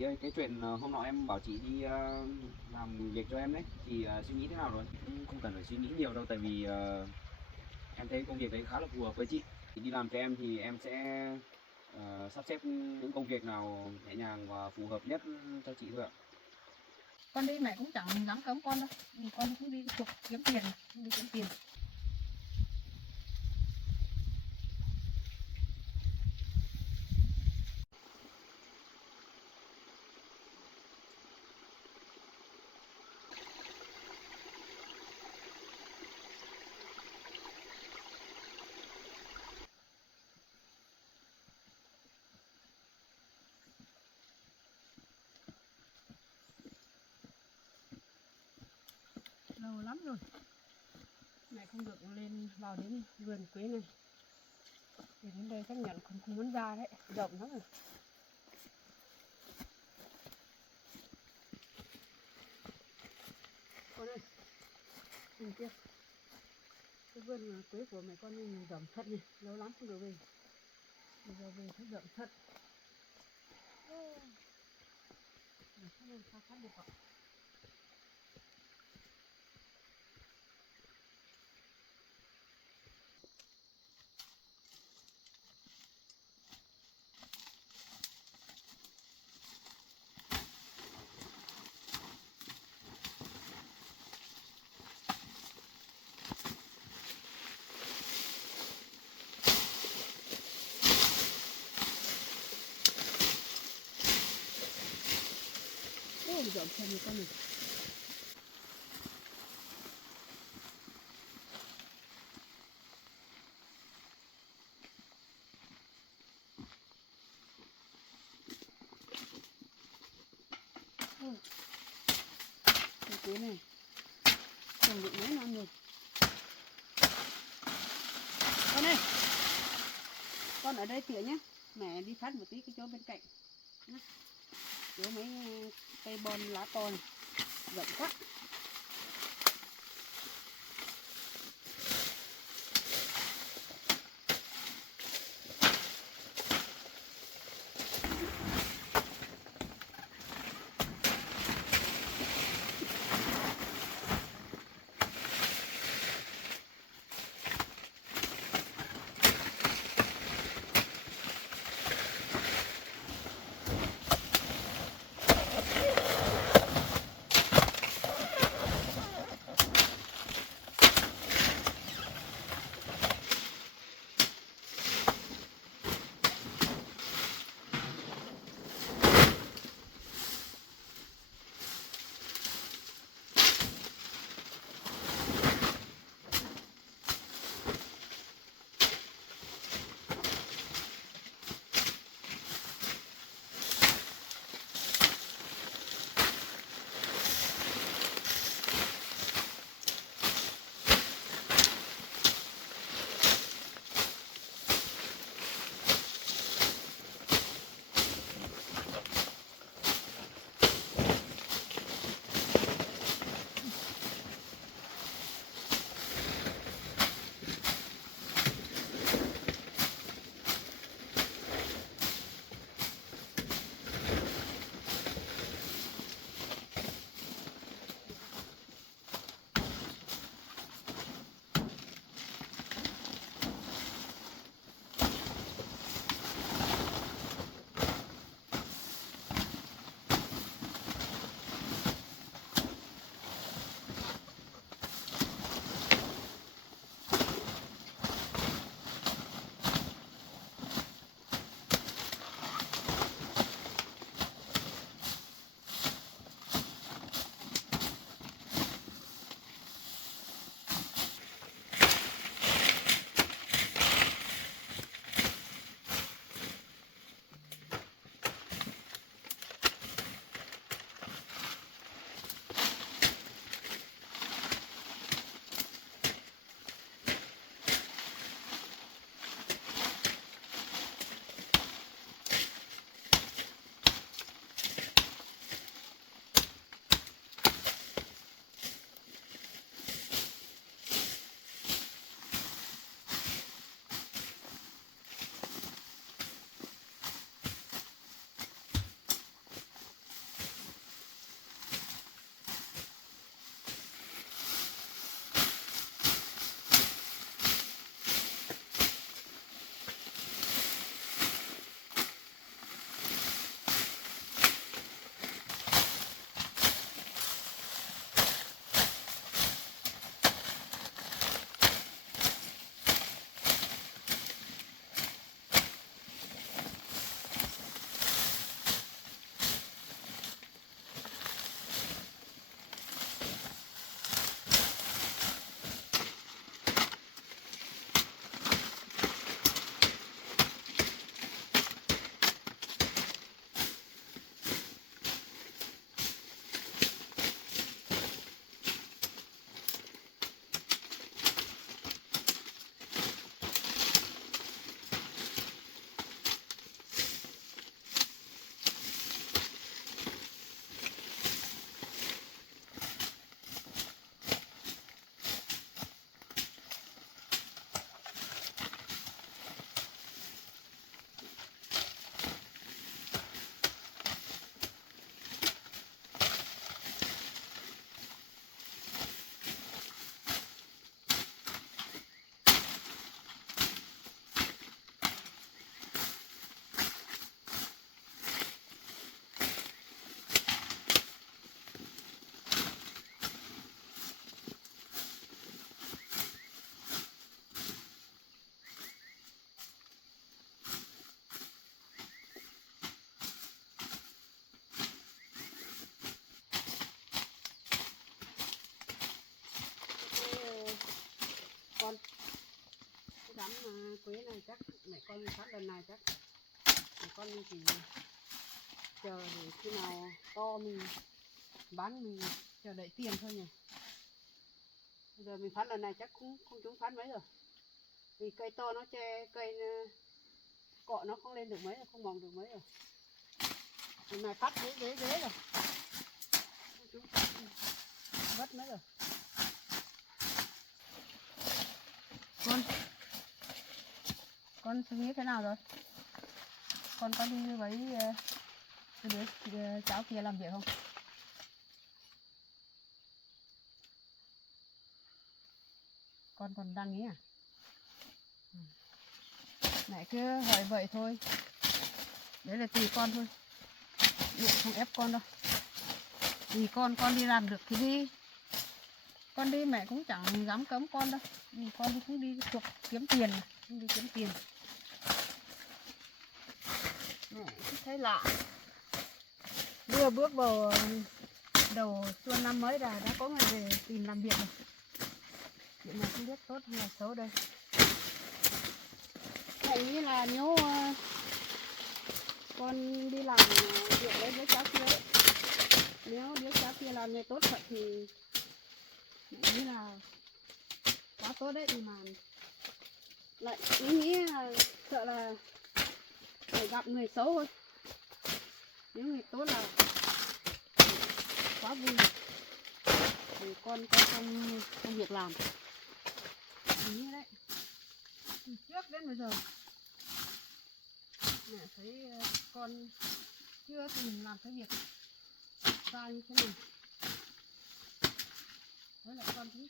Cái chuyện hôm nọ em bảo chị đi làm việc cho em đấy, chị suy nghĩ thế nào rồi? Cũng không cần phải suy nghĩ nhiều đâu, tại vì em thấy công việc đấy khá là phù hợp với chị. Chị đi làm cho em thì em sẽ sắp xếp những công việc nào nhẹ nhàng và phù hợp nhất cho chị thôi ạ. Con đi mẹ cũng chẳng dám cấm con đâu, con cũng đi cuộc kiếm tiền, đi kiếm tiền. Lâu lắm rồi mẹ không được lên vào đến vườn quế này. Thì đến đây chắc nhận không muốn ra đấy, rộng lắm rồi. Con ơi, nhìn kia, cái vườn quế của mẹ con nhìn rộng thật này, lâu lắm không được về. Bây giờ về thấy rộng thật. Không làm sao cắt được ạ. Rộng thật này con này. Cái quế này trồng được mấy năm rồi. Con ơi, con ở đây tỉa nhé, mẹ đi phát một tí cái chỗ bên cạnh nhá. Chỗ mấy cây bon lá to này rộng quá. quế này chắc mẹ con phát lần này chắc mẹ con chỉ chờ để khi nào to mình bán mình chờ đợi tiền thôi nhỉ. Bây giờ mình phát lần này chắc cũng không trúng phát mấy rồi, vì cây to nó che cây cọ nó không lên được mấy rồi, không mỏng được mấy rồi. Lần này phát dễ rồi, không trúng phát vất mấy rồi. Con suy nghĩ thế nào rồi? Con có đi với đứa cháu kia làm việc không? Con còn đang nghĩ à? Mẹ cứ hỏi vậy thôi. Đấy là tùy con thôi. Mẹ không ép con đâu. Vì con đi làm được thì đi. Con đi mẹ cũng chẳng dám cấm con đâu. Vì con đi cũng đi cuộc kiếm tiền mà. Không đi kiếm tiền. Mẹ cứ thấy lạ. Vừa bước vào đầu xuân năm mới đã có người về tìm làm việc rồi. Chuyện này không biết tốt hay là xấu đây. Mẹ nghĩ là nếu con đi làm việc với đứa cháu kia ấy, nếu đứa cháu kia làm nghề tốt vậy thì mẹ nghĩ là quá tốt đấy, mà lại nghĩ là sợ là phải gặp người xấu thôi. Nếu người tốt là quá vui thì con có công việc làm như đấy. Từ trước đến bây giờ mẹ thấy con chưa từng làm cái việc sai như thế này, với lại con cũng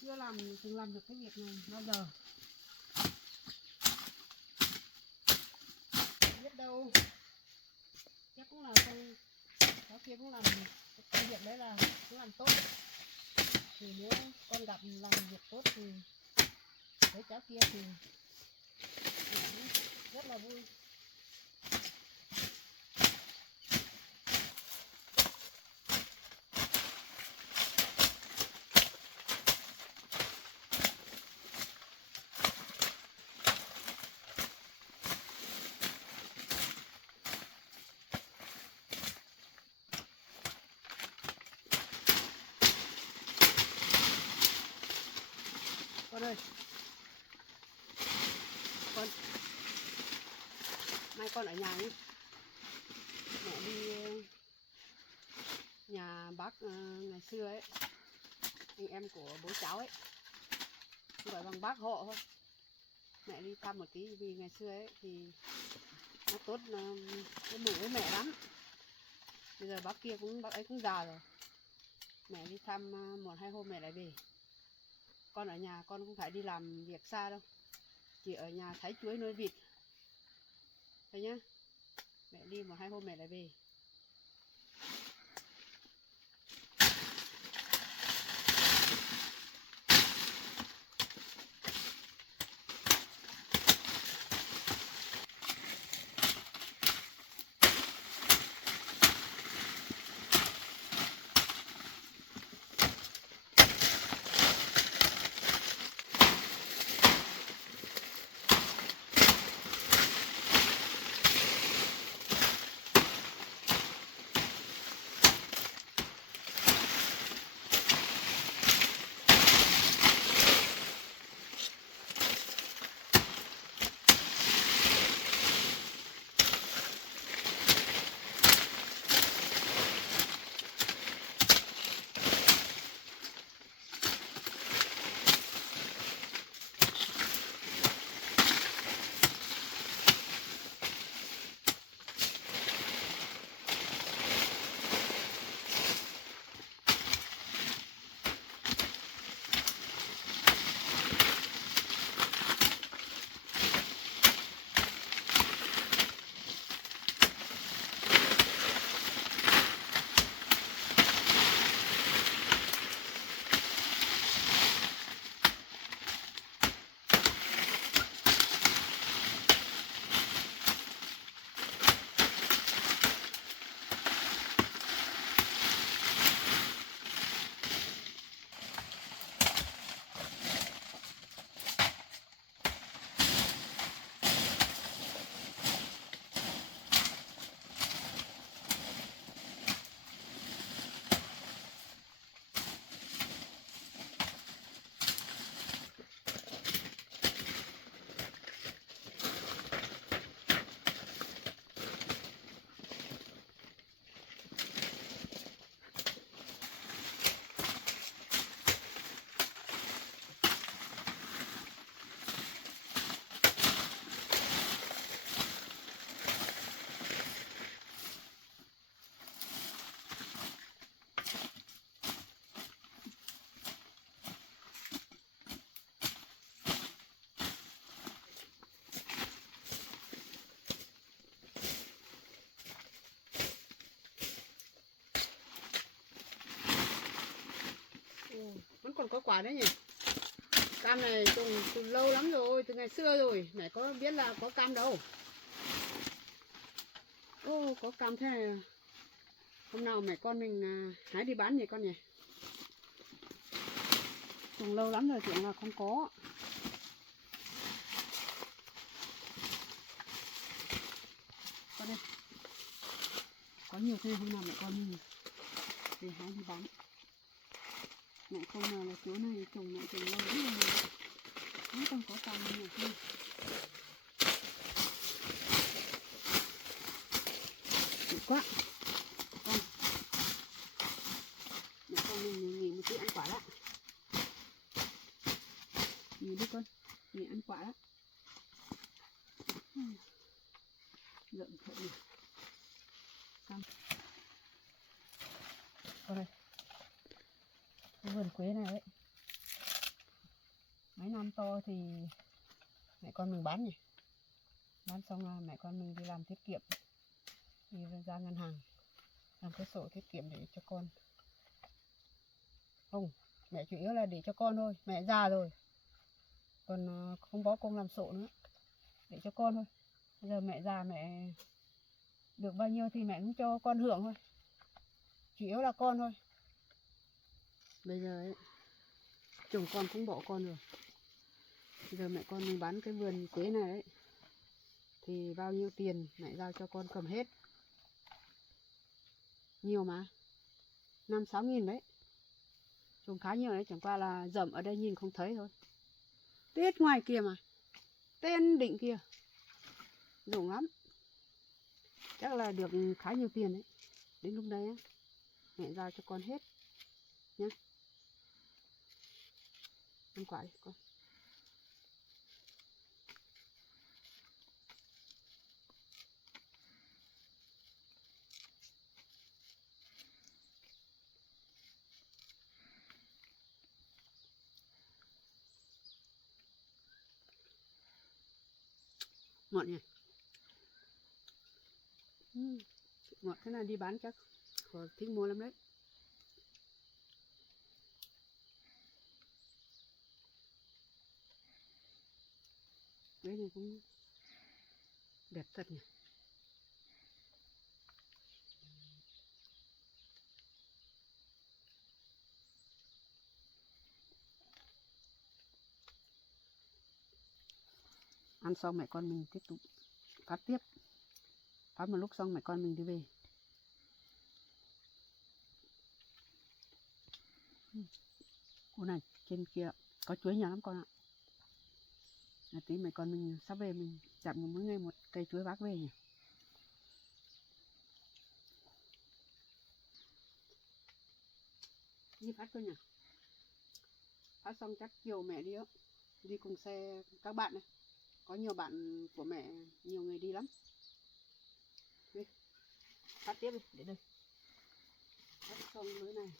chưa từng làm được cái việc này bao giờ. Biết đâu chắc cũng là con cháu kia cũng làm cái công việc đấy là cũng làm tốt, thì nếu con gặp làm việc tốt thì với cháu kia thì mẹ cũng rất là vui. Con ơi, con mai con ở nhà nhé. Mẹ đi nhà bác ngày xưa ấy, anh em của bố cháu ấy, gọi bằng bác họ thôi. Mẹ đi thăm một tí, vì ngày xưa ấy thì nó tốt, nó đủ với mẹ lắm. Bây giờ bác ấy cũng già rồi. Mẹ đi thăm 1-2 hôm mẹ lại về. Con ở nhà con không phải đi làm việc xa đâu, chỉ ở nhà thái chuối nuôi vịt thôi nhá. Mẹ đi 1-2 hôm mẹ lại về. vẫn còn có quả đấy nhỉ. Cam này trồng từ lâu lắm rồi, từ ngày xưa rồi, mẹ có biết là có cam đâu. Ô, có cam thế này. Hôm nào mẹ con mình hái đi bán nhỉ con nhỉ. Trồng lâu lắm rồi tưởng là không có. Con đây. Có nhiều thế, hôm nào mẹ con mình về hái đi bán. Mẹ không ngờ là chỗ này trồng lại trồng lâu lắm rồi. Nó không có cam nhiều thế. Được quá. Con. Mẹ con mình nghỉ một tí ăn quả đó. Nghỉ đi con. Nghỉ ăn quả đó. Lợn thật nhỉ. Cam. Con đây. Cái vườn quế này đấy. Mấy năm to thì mẹ con mình bán nhỉ. Bán xong là mẹ con mình đi làm tiết kiệm. Đi ra ngân hàng làm cái sổ tiết kiệm để cho con. Không, mẹ chủ yếu là để cho con thôi, mẹ già rồi. Còn không có công làm sổ nữa. Để cho con thôi. Bây giờ mẹ già mẹ được bao nhiêu thì mẹ cũng cho con hưởng thôi. Chủ yếu là con thôi. Bây giờ ấy, chồng con cũng bỏ con rồi. Bây giờ mẹ con mình bán cái vườn quế này ấy, thì bao nhiêu tiền mẹ giao cho con cầm hết. Nhiều mà 5-6 nghìn đấy. Trồng khá nhiều đấy, chẳng qua là rậm ở đây nhìn không thấy thôi. Tết ngoài kia mà. Tên đỉnh kia. Rộng lắm. Chắc là được khá nhiều tiền đấy. Đến lúc đấy mẹ giao cho con hết nhá. Ăn quả đi con. Ngọt nhỉ. Ngọt thế này đi bán chắc họ thích mua lắm đấy. Cái này cũng đẹp thật nhỉ. Ăn xong mẹ con mình tiếp tục phát tiếp. Phát một lúc xong mẹ con mình đi về. Cô này trên kia có chuối nhiều lắm con ạ. Là tí mẹ con mình sắp về mình chặt mỗi ngày một cây chuối vác về nhỉ. Đi phát thôi nhỉ. Phát xong chắc chiều mẹ đi á. Đi cùng xe các bạn này. Có nhiều bạn của mẹ, nhiều người đi lắm. Đi. Phát tiếp đi, để đây. Phát xong lưới này.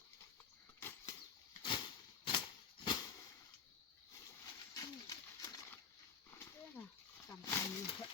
Thế là cầm tay như vậy.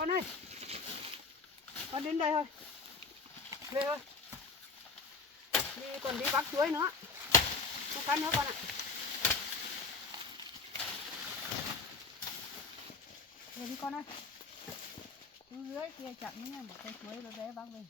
Con ơi, con đến đây thôi, về thôi. Đi còn đi bắt chuối nữa, không cắn nữa con ạ. Về đi con ơi. Xuống dưới kia chặn nhé, một cây chuối nó bé bác về.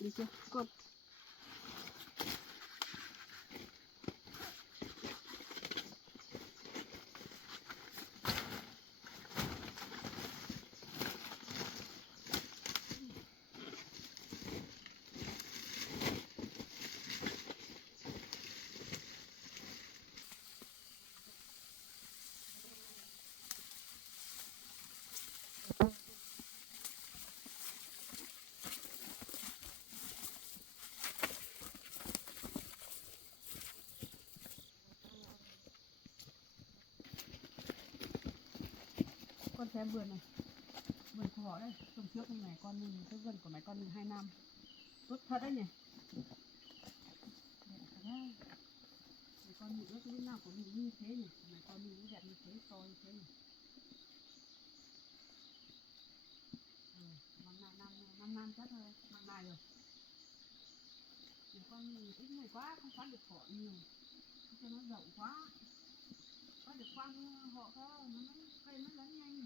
Đi chưa con? Con xem vườn này, vườn của họ đấy, trồng trước như này con mình, cái vườn của mẹ con mình 2 năm, tốt thật đấy nhỉ. Đẹp thật đấy. Mẹ con mình ước lúc nào của mình như thế nhỉ, mẹ con mình cũng đẹp như thế, to như thế nhỉ. Năm năm chắc rồi, năm nay rồi. Mẹ con mình ít người quá, không phát được cỏ nhiều, cho nó rộng quá, có được quăng họ thôi, nó cây nó lớn nhanh.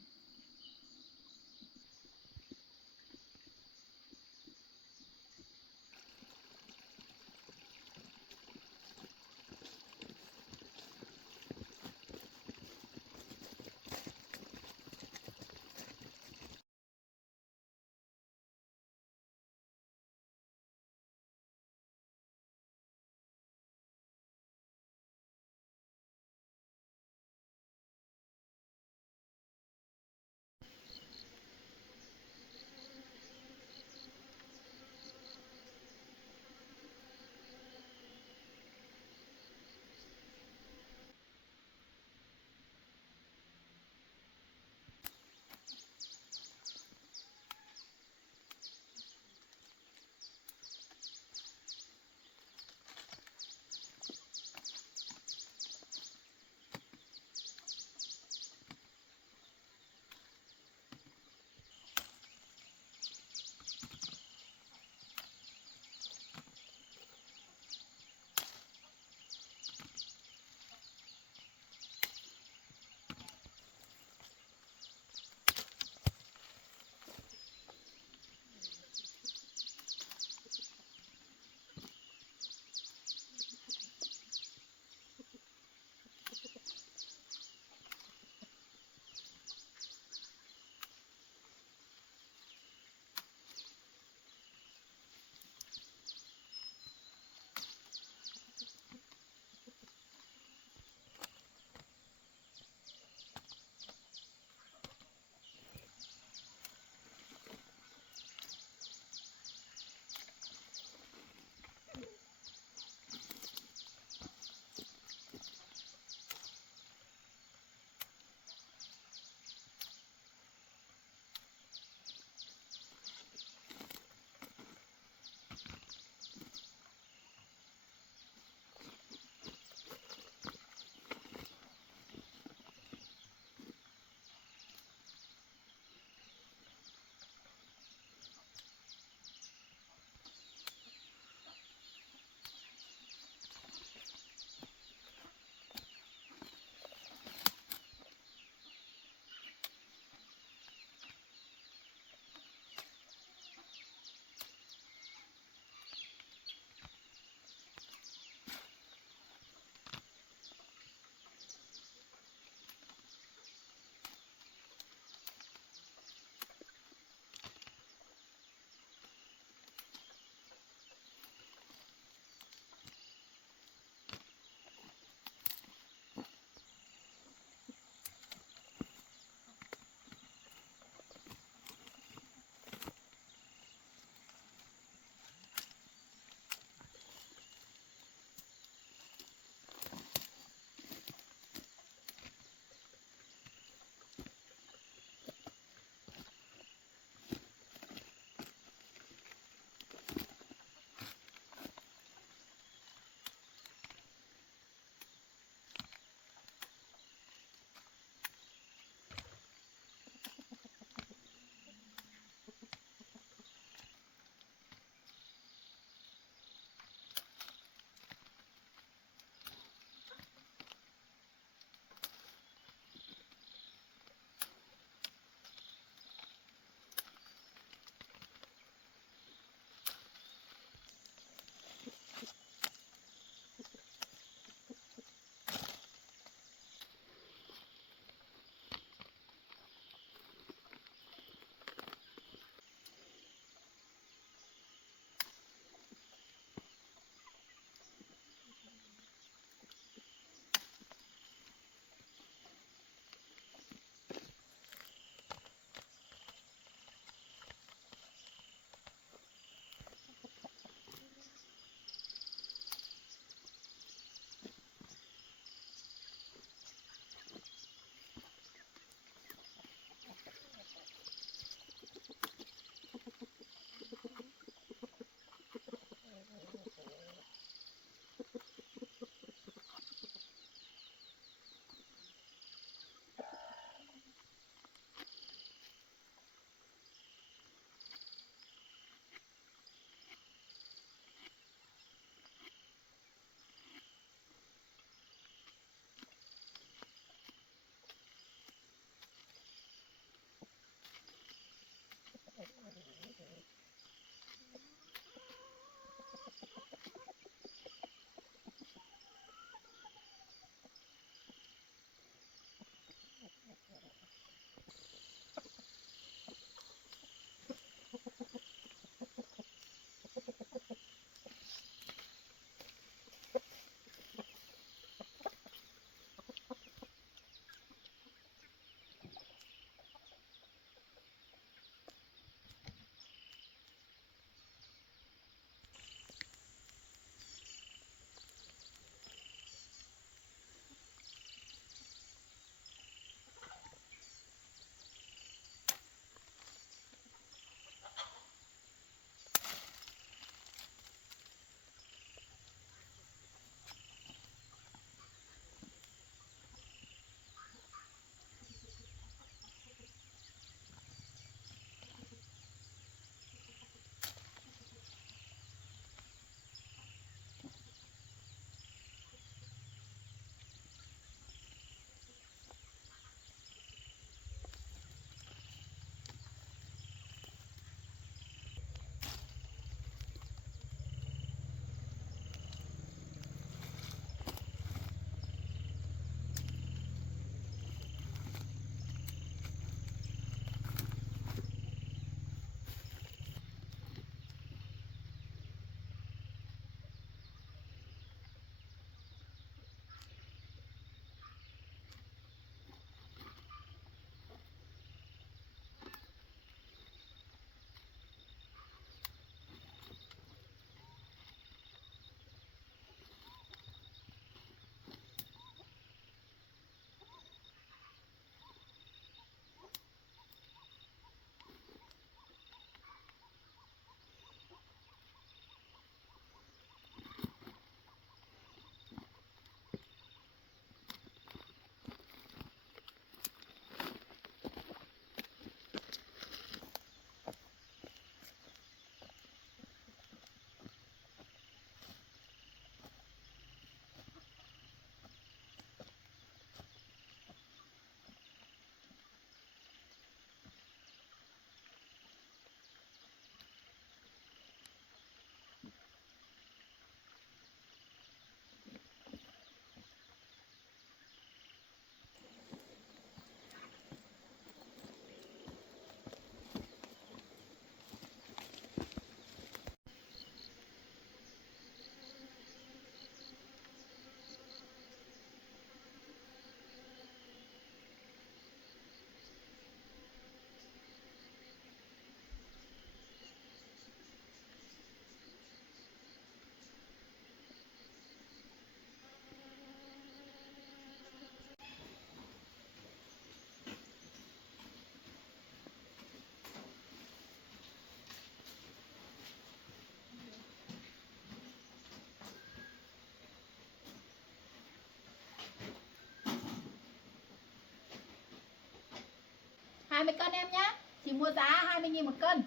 20 cân em nhá. Chị mua giá 20.000 một cân.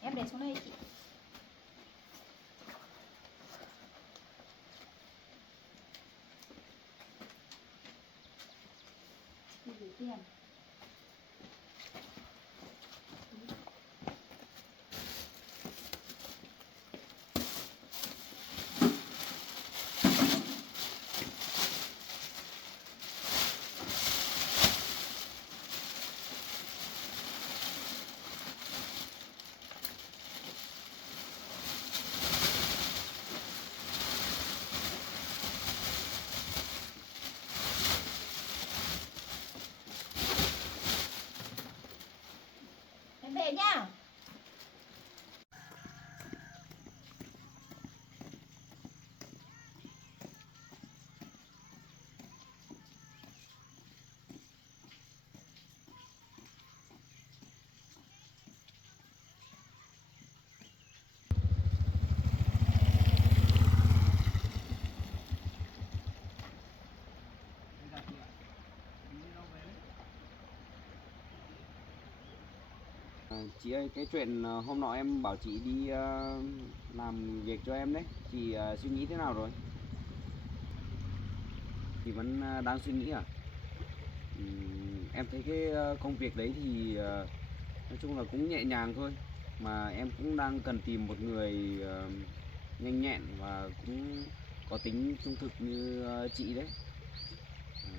Em để xuống đây chị. Chị gửi tiền. Em về nhá. Chị ơi, cái chuyện hôm nọ em bảo chị đi làm việc cho em đấy, chị suy nghĩ thế nào rồi? Chị vẫn đang suy nghĩ à? Em thấy cái công việc đấy thì nói chung là cũng nhẹ nhàng thôi, mà em cũng đang cần tìm một người nhanh nhẹn và cũng có tính trung thực như chị đấy. Ờ,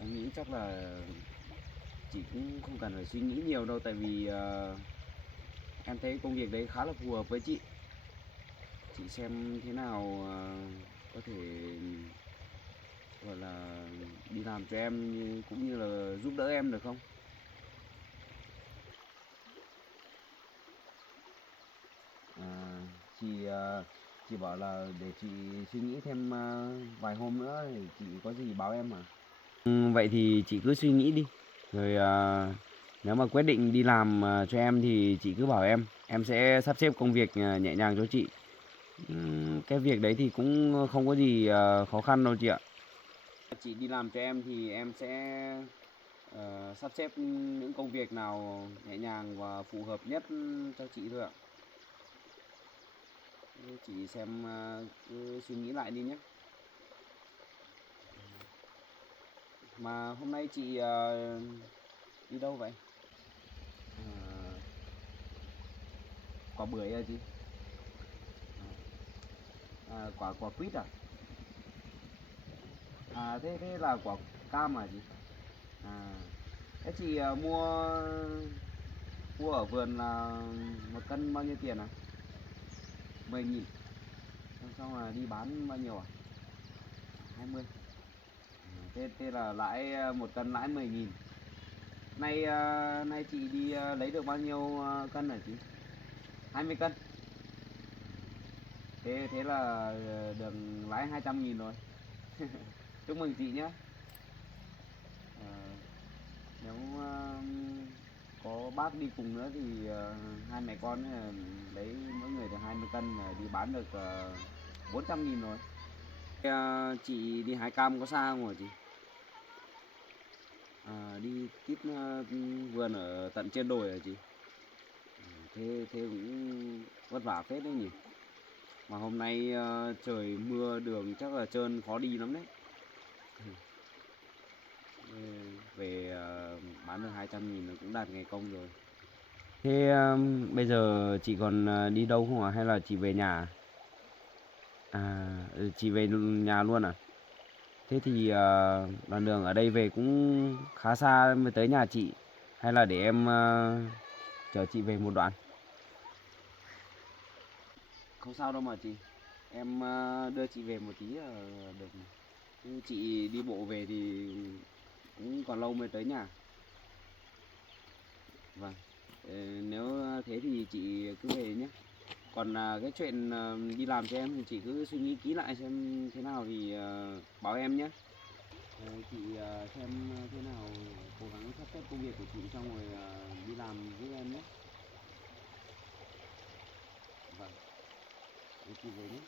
em nghĩ chắc là chị cũng không cần phải suy nghĩ nhiều đâu, tại vì em thấy công việc đấy khá là phù hợp với chị. Chị xem thế nào có thể gọi là đi làm cho em cũng như là giúp đỡ em được không? À, chị bảo là để chị suy nghĩ thêm vài hôm nữa thì chị có gì báo em à? Vậy thì chị cứ suy nghĩ đi. Rồi nếu mà quyết định đi làm cho em thì chị cứ bảo em sẽ sắp xếp công việc nhẹ nhàng cho chị. Cái việc đấy thì cũng không có gì khó khăn đâu chị ạ. Chị đi làm cho em thì em sẽ sắp xếp những công việc nào nhẹ nhàng và phù hợp nhất cho chị thôi ạ. Chị xem cứ suy nghĩ lại đi nhé. Mà hôm nay chị đi đâu vậy? Ờ, quả bưởi à chị? Quả quả quýt à? Thế thế là quả cam à chị? À, thế chị mua mua ở vườn là một cân bao nhiêu tiền à? 10.000. Xong là đi bán bao nhiêu à? 20. Thế là lãi một cân lãi 10.000. Nay chị đi lấy được bao nhiêu cân hả chị? 20 cân. Thế thế là được lãi 200.000 rồi. Chúc mừng chị nhé. Ờ, nếu có bác đi cùng nữa thì hai mẹ con lấy mỗi người được 20 cân là đi bán được 400.000 rồi. Chị đi hái cam có xa không hả chị? Đi tít vườn ở tận trên đồi hả chị? Thế thế cũng vất vả phết đấy nhỉ. Mà hôm nay trời mưa đường chắc là trơn khó đi lắm đấy. Về bán được 200.000 là cũng đạt ngày công rồi. Thế bây giờ chị còn đi đâu không ạ? Hay là chị về nhà? Chị về nhà luôn à? Thế thì đoạn đường ở đây về cũng khá xa mới tới nhà chị. Hay là để em chở chị về một đoạn? Không sao đâu mà chị. Em đưa chị về một tí là được. Chứ chị đi bộ về thì cũng còn lâu mới tới nhà. Vâng. Nếu thế thì chị cứ về nhé. Còn cái chuyện đi làm cho em thì chị cứ suy nghĩ kỹ lại xem thế nào thì báo em nhé. Chị xem thế nào, cố gắng sắp xếp công việc của chị xong rồi đi làm giúp em nhé. Vâng. Chị về nhé.